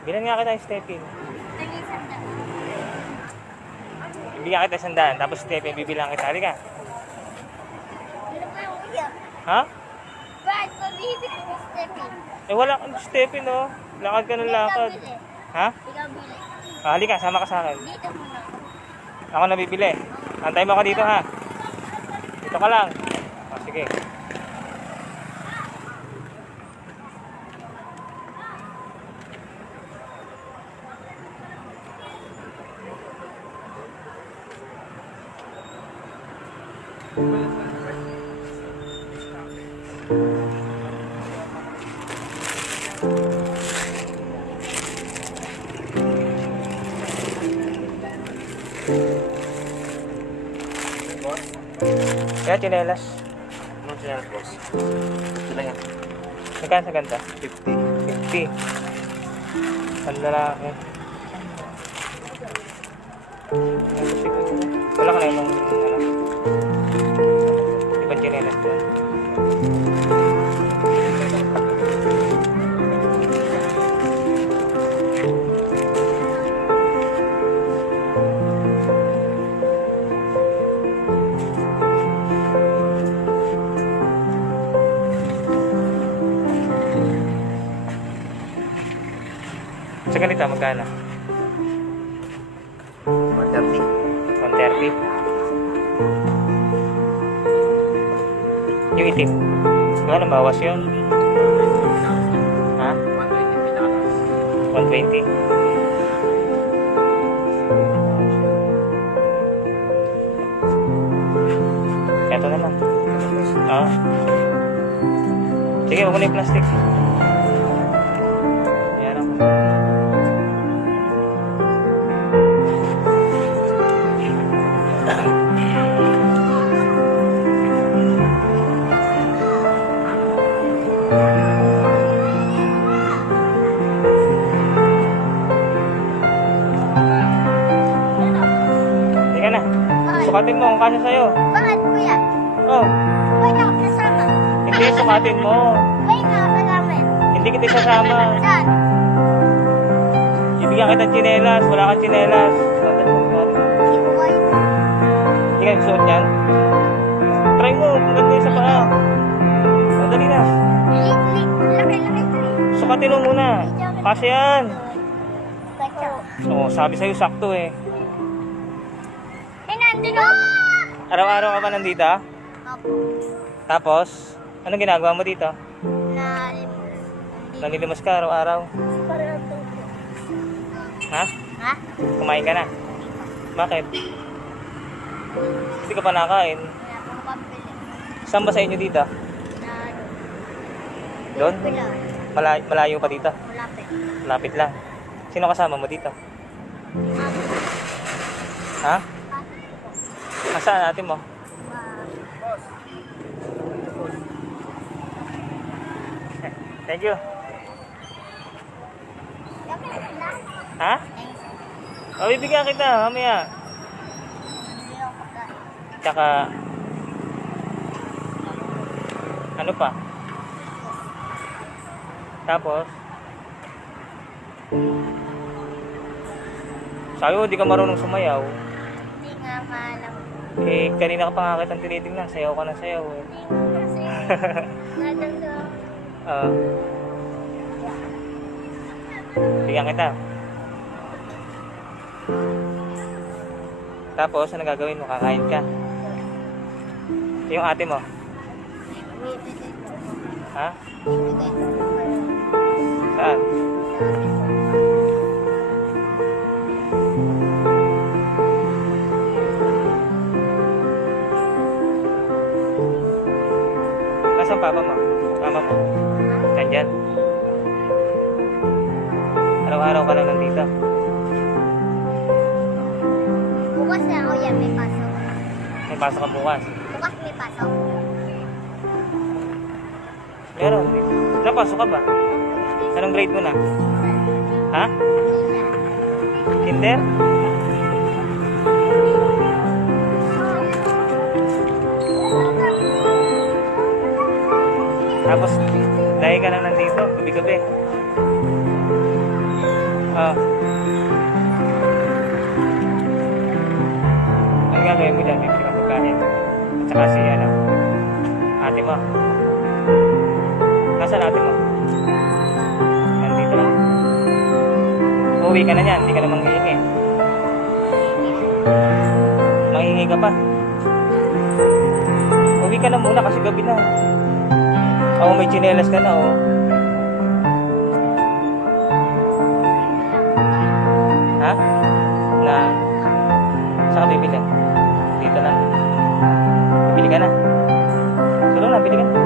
Bilan nga kita yung stepin. Tingin sa daan. Bibigyan kita 100, tapos stepin, bibilang kita. Halika. Ano ba yung uyak? Ha? Bakit pabibig ko stepin? Eh wala kang stepin, oh. Lakad ka ng lakad. Ikaw bili. Ha? Ikaw bili. Ah, halika, sama ka sa akin. Dito muna ako. Ako na bibili. Antay mo ako dito, ha? Dito ka lang. Oh, sige. Kaya chinelas. Anong siya, boss? Ilan yan? Magkano sa ganda? 50. 50. Ang lalaki. Wala ka na yung ano? Ibang chinelas dyan. Sa ganito, magkano? 130. 130. Yung itim. Magkano bawas yun? Ha? 120. Ito na lang. Oo. Sige, huwag mo na yung plastic. Ayan ako. Sige na. Sukatin mo kung kasya sa'yo. Bakit kuya? Oh, Bakit ako kasama? hindi, sukatin mo. Kaya nga kasama. Hindi kita sasama. Saan? Ibigyan kita ng tsinelas. Wala kang tsinelas. Hindi ko kayo. Hindi ka nagsuot yan. Try mo. Ganda yung sa paa. Madali na. Lit. Laki-laki ko eh. Sukatin mo muna. Kasi yan. Kacho. Oo, sabi sa'yo sakto eh. Eh, nandun ako. Araw-araw ka ba nandito? Opo. Tapos, anong ginagawa mo dito? Nandito. Nanilimas ka araw-araw. Parang ito. Ha? Ha? Kumain ka na? Bakit? Hindi ka pa nakain. Wala akong pambili. Saan ba sa inyo dito? Na ano? Doon? Wala. Malayo pa dito? Malapit. Lapit lang. Sino kasama mo dito? Ha? Nasaan natin mo? Thank you. Ha? O, bibigyan kita. Mamaya. Tsaka, ano pa? Tapos, sabi mo, di ka marunong sumayaw. Hindi nga maalam. Eh, kanina ka pa nga kitang tinitingnan. Sayaw ka na sayaw eh. Hindi nga kasi nadang Bigyan kita. Tapos, ano gagawin mo? Kakain ka. Yung ate mo. Ha? Saan? Nasaan papa mo? Mama mo? Nandyan? Araw-araw ka lang nandito. Bukas na ako yan, may pasok. May pasok ka bukas. Bukas may pasok. Meron. Napasok ka ba? Anong grade mo na? Ha? Kinder? Tapos, dahil ka na nandito, gabi-gabi. Ah. Ano gagawin mo dyan? Bibili kang pagkain. At saka si ano, ate mo. Nasaan ate mo? Nandito lang. Uuwi ka na niyan, hindi ka na manghihingi. Manghihingi ka pa. Uwi ka na muna kasi gabi na. Oo, may tsinelas ka na, oh. Ha? Na? Saan ka bibili? Dito lang. Bibili ka na. Solo na, bili ka na.